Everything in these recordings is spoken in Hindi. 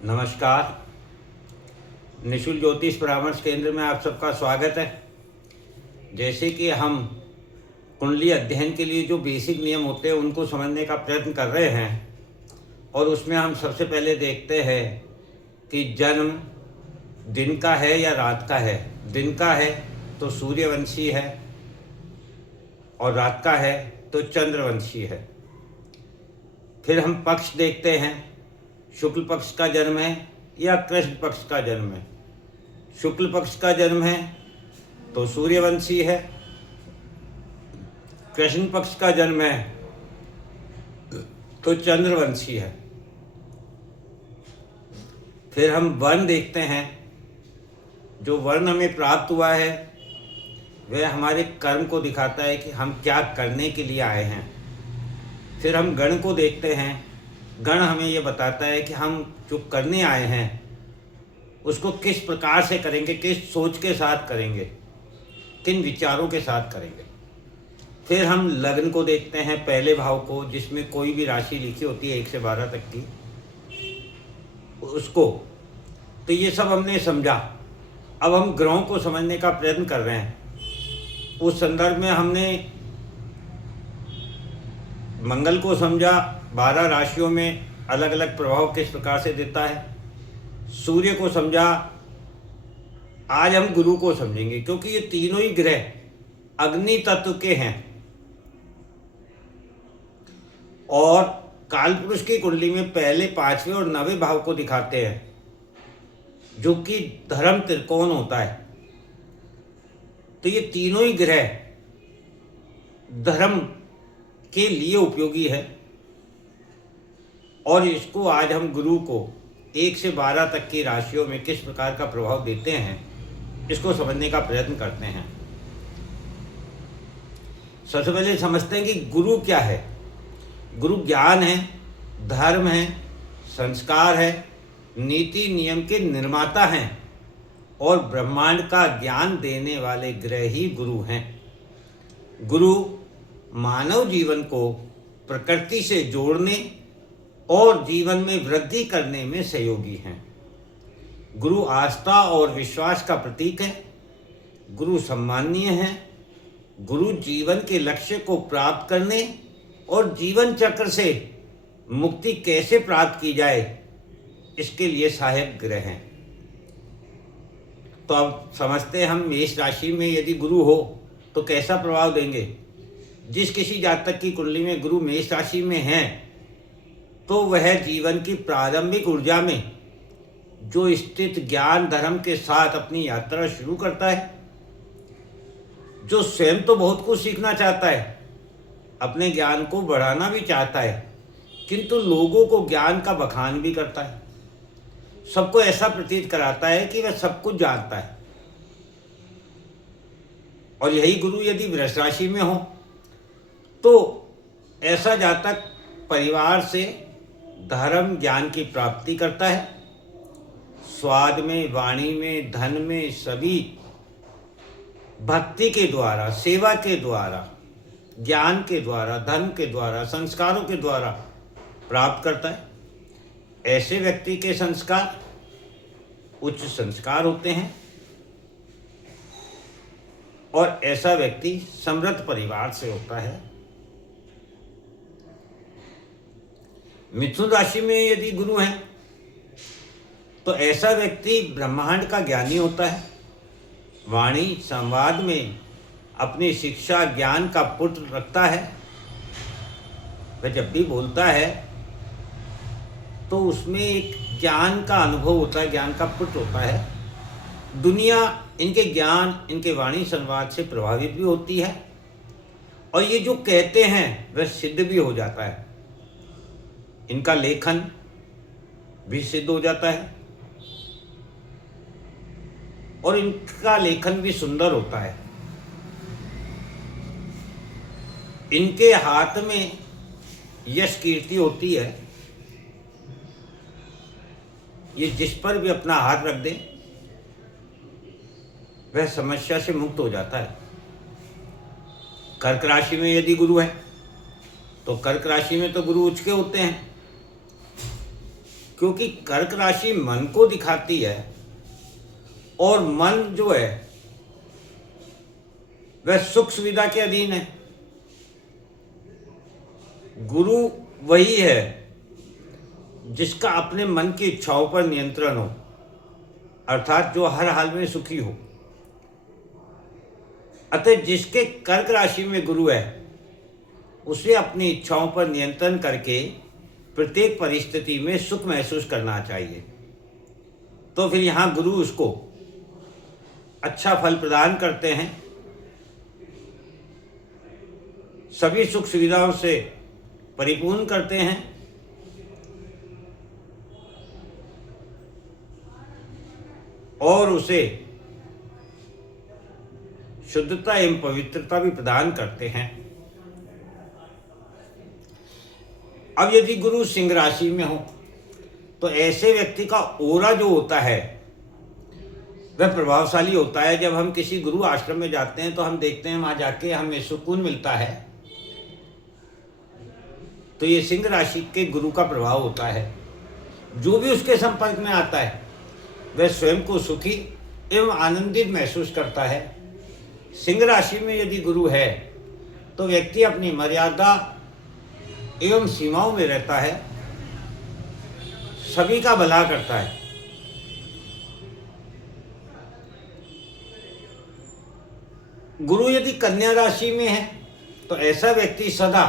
नमस्कार। निशुल्क ज्योतिष परामर्श केंद्र में आप सबका स्वागत है। जैसे कि हम कुंडली अध्ययन के लिए जो बेसिक नियम होते हैं उनको समझने का प्रयत्न कर रहे हैं, और उसमें हम सबसे पहले देखते हैं कि जन्म दिन का है या रात का है। दिन का है तो सूर्यवंशी है, और रात का है तो चंद्रवंशी है। फिर हम पक्ष देखते हैं, शुक्ल पक्ष का जन्म है या कृष्ण पक्ष का जन्म है। शुक्ल पक्ष का जन्म है तो सूर्यवंशी है, कृष्ण पक्ष का जन्म है तो चंद्रवंशी है। फिर हम वर्ण देखते हैं, जो वर्ण हमें प्राप्त हुआ है वह हमारे कर्म को दिखाता है कि हम क्या करने के लिए आए हैं। फिर हम गण को देखते हैं, गण हमें ये बताता है कि हम जो करने आए हैं उसको किस प्रकार से करेंगे, किस सोच के साथ करेंगे, किन विचारों के साथ करेंगे। फिर हम लग्न को देखते हैं, पहले भाव को, जिसमें कोई भी राशि लिखी होती है 1 से 12 तक की, उसको। तो ये सब हमने समझा। अब हम ग्रहों को समझने का प्रयत्न कर रहे हैं। उस संदर्भ में हमने मंगल को समझा, 12 राशियों में अलग अलग प्रभाव किस प्रकार से देता है। सूर्य को समझा। आज हम गुरु को समझेंगे, क्योंकि ये तीनों ही ग्रह अग्नि तत्व के हैं और कालपुरुष की कुंडली में पहले 5वें और 9वें भाव को दिखाते हैं, जो कि धर्म त्रिकोण होता है। तो ये तीनों ही ग्रह धर्म के लिए उपयोगी है, और इसको आज हम गुरु को 1 से 12 तक की राशियों में किस प्रकार का प्रभाव देते हैं, इसको समझने का प्रयत्न करते हैं। सबसे पहले समझते हैं कि गुरु क्या है। गुरु ज्ञान है, धर्म है, संस्कार है, नीति नियम के निर्माता हैं, और ब्रह्मांड का ज्ञान देने वाले ग्रह ही गुरु हैं। गुरु मानव जीवन को प्रकृति से जोड़ने और जीवन में वृद्धि करने में सहयोगी हैं। गुरु आस्था और विश्वास का प्रतीक है। गुरु सम्माननीय है। गुरु जीवन के लक्ष्य को प्राप्त करने और जीवन चक्र से मुक्ति कैसे प्राप्त की जाए, इसके लिए सहायक ग्रह हैं। तो अब समझते हैं हम, मेष राशि में यदि गुरु हो तो कैसा प्रभाव देंगे। जिस किसी जातक की कुंडली में गुरु मेष राशि में है, तो वह जीवन की प्रारंभिक ऊर्जा में जो स्थित ज्ञान धर्म के साथ अपनी यात्रा शुरू करता है, जो स्वयं तो बहुत कुछ सीखना चाहता है, अपने ज्ञान को बढ़ाना भी चाहता है, किंतु लोगों को ज्ञान का बखान भी करता है, सबको ऐसा प्रतीत कराता है कि वह सब कुछ जानता है। और यही गुरु यदि वृष राशि में हो तो ऐसा जातक परिवार से धर्म ज्ञान की प्राप्ति करता है। स्वाद में, वाणी में, धन में, सभी भक्ति के द्वारा, सेवा के द्वारा, ज्ञान के द्वारा, धन के द्वारा, संस्कारों के द्वारा प्राप्त करता है। ऐसे व्यक्ति के संस्कार उच्च संस्कार होते हैं, और ऐसा व्यक्ति समृद्ध परिवार से होता है। मिथुन राशि में यदि गुरु हैं तो ऐसा व्यक्ति ब्रह्मांड का ज्ञानी होता है। वाणी संवाद में अपनी शिक्षा ज्ञान का पुट रखता है। वह जब भी बोलता है तो उसमें एक ज्ञान का अनुभव होता है, ज्ञान का पुट होता है। दुनिया इनके ज्ञान, इनके वाणी संवाद से प्रभावित भी होती है, और ये जो कहते हैं वह सिद्ध भी हो जाता है। इनका लेखन भी सिद्ध हो जाता है, और इनका लेखन भी सुंदर होता है। इनके हाथ में यश कीर्ति होती है। ये जिस पर भी अपना हाथ रख दे वह समस्या से मुक्त हो जाता है। कर्क राशि में यदि गुरु है तो कर्क राशि में तो गुरु उच्च के होते हैं, क्योंकि कर्क राशि मन को दिखाती है और मन जो है वह सुख सुविधा के अधीन है। गुरु वही है जिसका अपने मन की इच्छाओं पर नियंत्रण हो, अर्थात जो हर हाल में सुखी हो। अतः जिसके कर्क राशि में गुरु है उसे अपनी इच्छाओं पर नियंत्रण करके प्रत्येक परिस्थिति में सुख महसूस करना चाहिए। तो फिर यहाँ गुरु उसको अच्छा फल प्रदान करते हैं, सभी सुख सुविधाओं से परिपूर्ण करते हैं और उसे शुद्धता एवं पवित्रता भी प्रदान करते हैं। अब यदि गुरु सिंह राशि में हो तो ऐसे व्यक्ति का ओरा जो होता है वह प्रभावशाली होता है। जब हम किसी गुरु आश्रम में जाते हैं तो हम देखते हैं वहां जाके हमें सुकून मिलता है, तो ये सिंह राशि के गुरु का प्रभाव होता है। जो भी उसके संपर्क में आता है वह स्वयं को सुखी एवं आनंदित महसूस करता है। सिंह राशि में यदि गुरु है तो व्यक्ति अपनी मर्यादा एवं सीमाओं में रहता है, सभी का भला करता है। गुरु यदि कन्या राशि में है तो ऐसा व्यक्ति सदा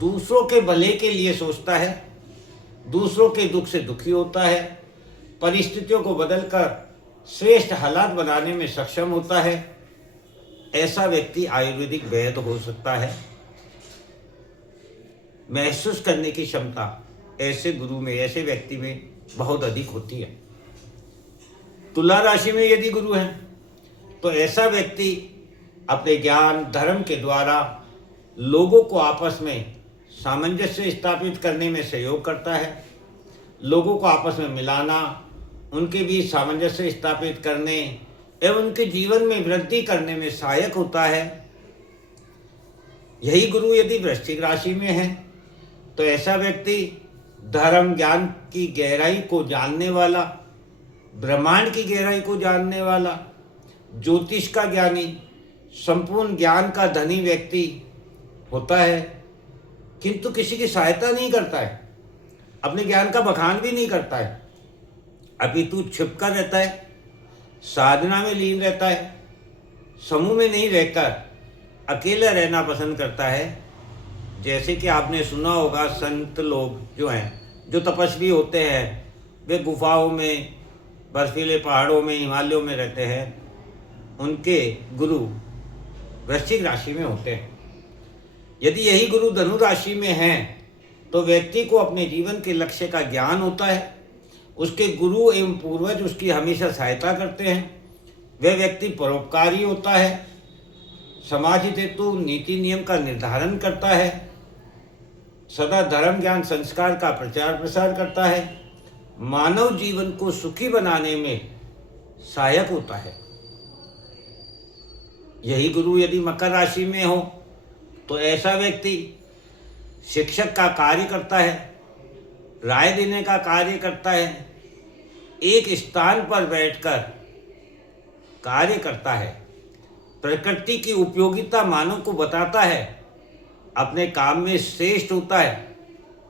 दूसरों के भले के लिए सोचता है, दूसरों के दुख से दुखी होता है, परिस्थितियों को बदलकर श्रेष्ठ हालात बनाने में सक्षम होता है। ऐसा व्यक्ति आयुर्वेदिक वैद्य हो सकता है। महसूस करने की क्षमता ऐसे गुरु में, ऐसे व्यक्ति में बहुत अधिक होती है। तुला राशि में यदि गुरु है तो ऐसा व्यक्ति अपने ज्ञान धर्म के द्वारा लोगों को आपस में सामंजस्य स्थापित करने में सहयोग करता है। लोगों को आपस में मिलाना, उनके बीच सामंजस्य स्थापित करने एवं उनके जीवन में वृद्धि करने में सहायक होता है। यही गुरु यदि वृश्चिक राशि में है तो ऐसा व्यक्ति धर्म ज्ञान की गहराई को जानने वाला, ब्रह्मांड की गहराई को जानने वाला, ज्योतिष का ज्ञानी, संपूर्ण ज्ञान का धनी व्यक्ति होता है, किंतु किसी की सहायता नहीं करता है, अपने ज्ञान का बखान भी नहीं करता है, अपितु छिपकर रहता है, साधना में लीन रहता है, समूह में नहीं रहकर अकेला रहना पसंद करता है। जैसे कि आपने सुना होगा संत लोग जो हैं, जो तपस्वी होते हैं, वे गुफाओं में, बर्फीले पहाड़ों में, हिमालयों में रहते हैं, उनके गुरु वृश्चिक राशि में होते हैं। यदि यही गुरु धनु राशि में हैं तो व्यक्ति को अपने जीवन के लक्ष्य का ज्ञान होता है, उसके गुरु एवं पूर्वज उसकी हमेशा सहायता करते हैं। वह व्यक्ति परोपकारी होता है, समाज हेतु नीति नियम का निर्धारण करता है, सदा धर्म ज्ञान संस्कार का प्रचार प्रसार करता है, मानव जीवन को सुखी बनाने में सहायक होता है। यही गुरु यदि मकर राशि में हो तो ऐसा व्यक्ति शिक्षक का कार्य करता है, राय देने का कार्य करता है, एक स्थान पर बैठकर कार्य करता है, प्रकृति की उपयोगिता मानव को बताता है, अपने काम में श्रेष्ठ होता है,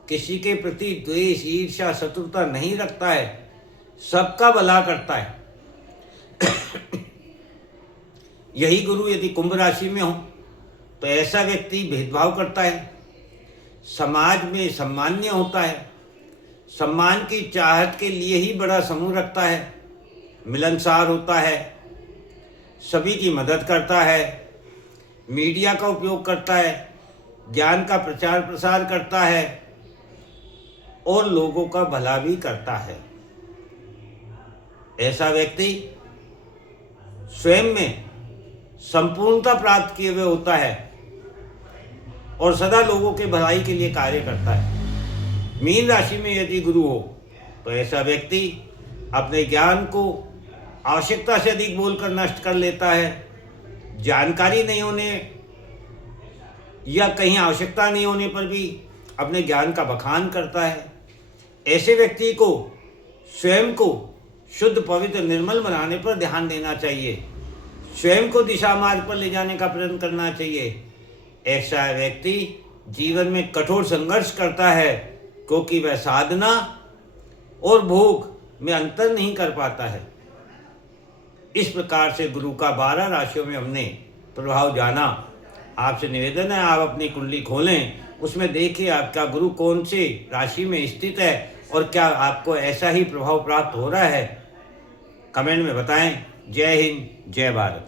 किसी के प्रति द्वेष ईर्ष्या शत्रुता नहीं रखता है, सबका भला करता है। यही गुरु यदि कुंभ राशि में हो तो ऐसा व्यक्ति भेदभाव करता है, समाज में सम्मान्य होता है, सम्मान की चाहत के लिए ही बड़ा समूह रखता है, मिलनसार होता है, सभी की मदद करता है, मीडिया का उपयोग करता है, ज्ञान का प्रचार प्रसार करता है और लोगों का भला भी करता है। ऐसा व्यक्ति स्वयं में संपूर्णता प्राप्त किए हुए होता है और सदा लोगों के भलाई के लिए कार्य करता है। मीन राशि में यदि गुरु हो तो ऐसा व्यक्ति अपने ज्ञान को आवश्यकता से अधिक बोलकर नष्ट कर लेता है, जानकारी नहीं होने या कहीं आवश्यकता नहीं होने पर भी अपने ज्ञान का बखान करता है, ऐसे व्यक्ति को स्वयं को शुद्ध पवित्र निर्मल बनाने पर ध्यान देना चाहिए, स्वयं को दिशा मार्ग पर ले जाने का प्रयत्न करना चाहिए। ऐसा व्यक्ति जीवन में कठोर संघर्ष करता है क्योंकि वह साधना और भोग में अंतर नहीं कर पाता है। इस प्रकार से गुरु का 12 राशियों में हमने प्रभाव जाना। आपसे निवेदन है आप अपनी कुंडली खोलें, उसमें देखिए आपका गुरु कौन सी राशि में स्थित है और क्या आपको ऐसा ही प्रभाव प्राप्त हो रहा है। कमेंट में बताएं। जय हिंद, जय भारत।